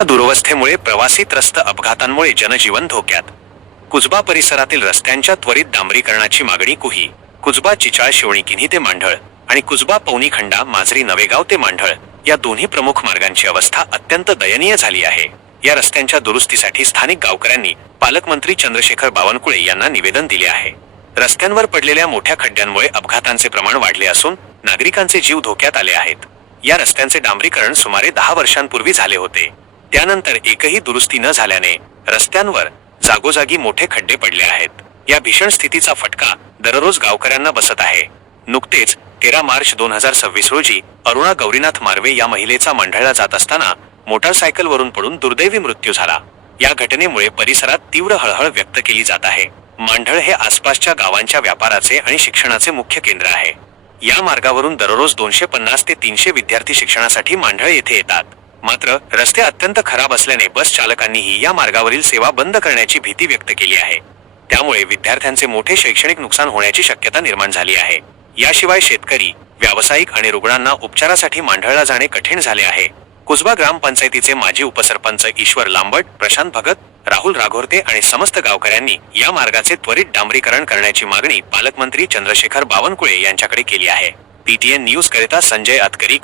दुरवस्थेमुळे प्रवासी त्रस्त अपघातांमुळे जनजीवन धोक्यात. कुजबा परिसरातील रस्त्यांच्या त्वरित डांबरीकरणाची मागणी कुही. कुजबा चिचाळ शिवणी किन्ही ते मांढळ आणि कुजबा पवनी खंडा माजरी नवेगाव ते मांढळ या दोन्ही प्रमुख मार्गांची अवस्था अत्यंत दयनीय झाली आहे. या रस्त्यांच्या दुरुस्तीसाठी स्थानिक गावकऱ्यांनी पालकमंत्री चंद्रशेखर बावनकुळे यांना निवेदन दिले आहे. रस्त्यांवर पडलेल्या मोठ्या खड्ड्यांमुळे अपघातांचे प्रमाण वाढले असून नागरिकांचे जीव धोक्यात आले आहेत. या रस्त्यांचे डांबरीकरण सुमारे 10 वर्षांपूर्वी झाले होते. त्यानंतर एकही दुरुस्ती न झाल्याने रस्त्यांवर जागोजागी मोठे खड्डे पडले आहेत. या भीषण स्थितीचा फटका दररोज गावकऱ्यांना बसत आहे. नुकतेच 13 मार्च 2026 रोजी अरुणा गौरीनाथ मार्वे या महिलेचा मंढळला जात असताना मोटारसायकलवरून पडून दुर्दैवी मृत्यू झाला. या घटनेमुळे परिसरात तीव्र हळहळ व्यक्त केली जात आहे. मांढळ हे आसपासच्या गावांच्या व्यापाराचे आणि शिक्षणाचे मुख्य केंद्र आहे. या मार्गावरून दररोज 250 ते 300 विद्यार्थी शिक्षणासाठी मांढळ येथे येतात. मात्र रस्ते अत्यंत खराब असल्याने बस चालकांनीही या मार्गावरील सेवा बंद करण्याची भीती व्यक्त केली आहे. त्यामुळे विद्यार्थ्यांचे मोठे शैक्षणिक नुकसान होण्याची शक्यता निर्माण झाली आहे. याशिवाय शेतकरी, व्यावसायिक आणि रुग्णांना उपचारासाठी मांढळला जाणे कठीण झाले आहे. कुजबा ग्रामपंचायतीचे माजी उपसरपंच ईश्वर लांबट, प्रशांत भगत, राहुल राघोरते आणि समस्त गावकऱ्यांनी या मार्गाचे त्वरित डांबरीकरण करण्याची मागणी पालकमंत्री चंद्रशेखर बावनकुळे यांच्याकडे केली आहे. PTN न्यूज करिता संजय अतकरी.